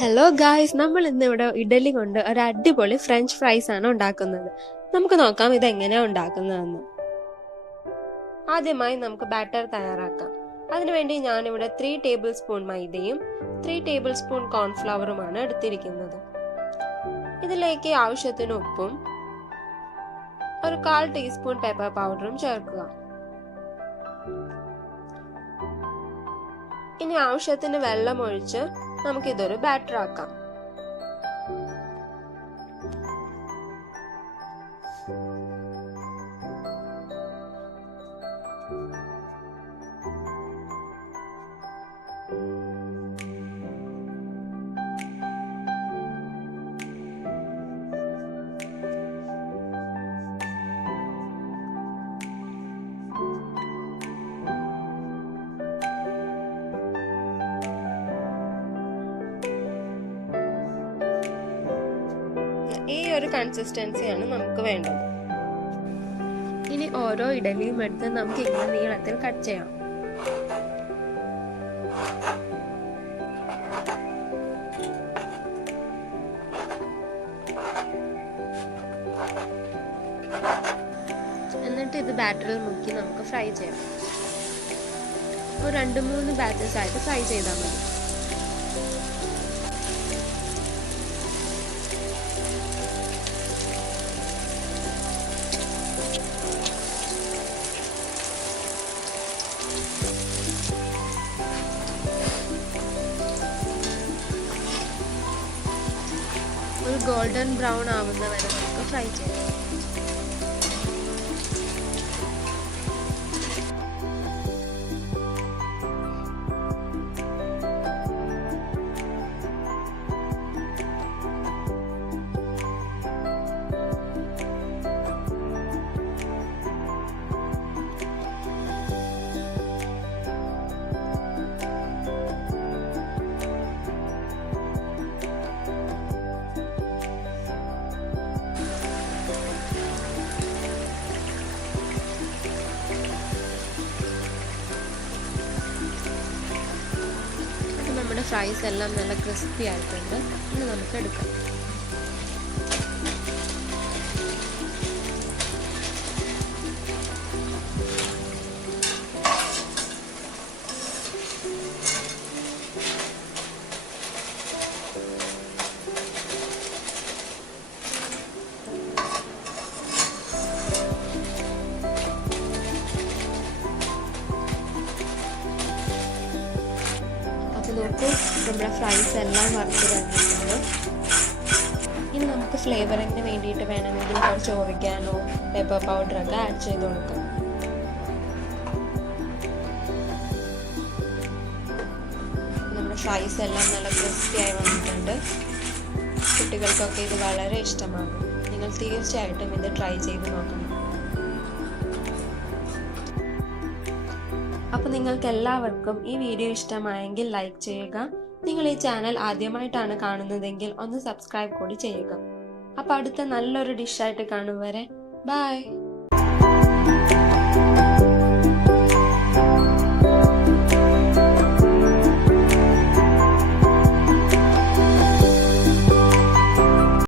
Hello guys, നമ്മൾ ഇന്ന് ഇവിടെ ഇഡലി കൊണ്ട് ഒരു അടിപൊളി ഫ്രഞ്ച് ഫ്രൈസ് ആണ് ഉണ്ടാക്കുന്നത്. നമുക്ക് നോക്കാം ഇത് എങ്ങനെയാ ഉണ്ടാക്കുന്നതെന്ന്. ആദ്യമായി നമുക്ക് ബാറ്റർ തയ്യാറാക്കാം. അതിനുവേണ്ടി ഞാനിവിടെ 3 ടേബിൾ സ്പൂൺ മൈദയും 3 ടേബിൾ സ്പൂൺ കോൺഫ്ലവറുമാണ് എടുത്തിരിക്കുന്നത്. ഇതിലേക്ക് ആവശ്യത്തിന് ഉപ്പും ഒരു 1/4 ടീസ്പൂൺ പെപ്പർ പൗഡറും ചേർക്കുക. ഇനി ആവശ്യത്തിന് വെള്ളം ഒഴിച്ച് നമുക്കിതൊരു ബാറ്റർ ആക്കാം. ഈ ഒരു കൺസിസ്റ്റൻസിയാണ് നമുക്ക് വേണ്ടത്. ഇനി ഓരോ ഇഡലിയും എടുത്ത് നമുക്ക് ഇങ്ങനെ നീളത്തിൽ കട്ട് ചെയ്യാം. എന്നിട്ട് ഇത് ബാറ്ററിൽ മുക്കി നമുക്ക് ഫ്രൈ ചെയ്യാം. ഒരു 2-3 ബാച്ചസ് ആയിട്ട് ഫ്രൈ ചെയ്താൽ മതി. ഒരു ഗോൾഡൻ ബ്രൗൺ ആവുന്ന വരെ നമുക്ക് ഫ്രൈ ചെയ്യാം. നമ്മുടെ ഫ്രൈസ് എല്ലാം നല്ല ക്രിസ്പി ആയിട്ടുണ്ട്. ഇനി നമുക്ക് എടുക്കാം. നോക്കൂ, നമ്മുടെ ഫ്രൈസ് എല്ലാം വറുത്ത് കഴിഞ്ഞിട്ടുണ്ട്. ഇനി നമുക്ക് ഫ്ലേവറിന് വേണ്ടിയിട്ട് വേണമെങ്കിൽ കുറച്ച് ഓറിഗാനോ പെപ്പർ പൗഡറൊക്കെ ആഡ് ചെയ്ത് കൊടുക്കാം. നമ്മുടെ ഫ്രൈസ് എല്ലാം നല്ല ക്രിസ്പി ആയി വന്നിട്ടുണ്ട്. കുട്ടികൾക്കൊക്കെ ഇത് വളരെ ഇഷ്ടമാണ്. നിങ്ങൾ തീർച്ചയായിട്ടും ഇത് ട്രൈ ചെയ്ത് നോക്കണം. അപ്പോൾ നിങ്ങൾക്ക് എല്ലാവർക്കും ഈ വീഡിയോ ഇഷ്ടമായെങ്കിൽ ലൈക്ക് ചെയ്യുക. നിങ്ങൾ ഈ ചാനൽ ആദ്യമായിട്ടാണ് കാണുന്നതെങ്കിൽ ഒന്ന് സബ്സ്ക്രൈബ് കൂടി ചെയ്യുക. അപ്പോൾ അടുത്ത നല്ലൊരു ഡിഷായിട്ട് കാണും വരെ ബൈ.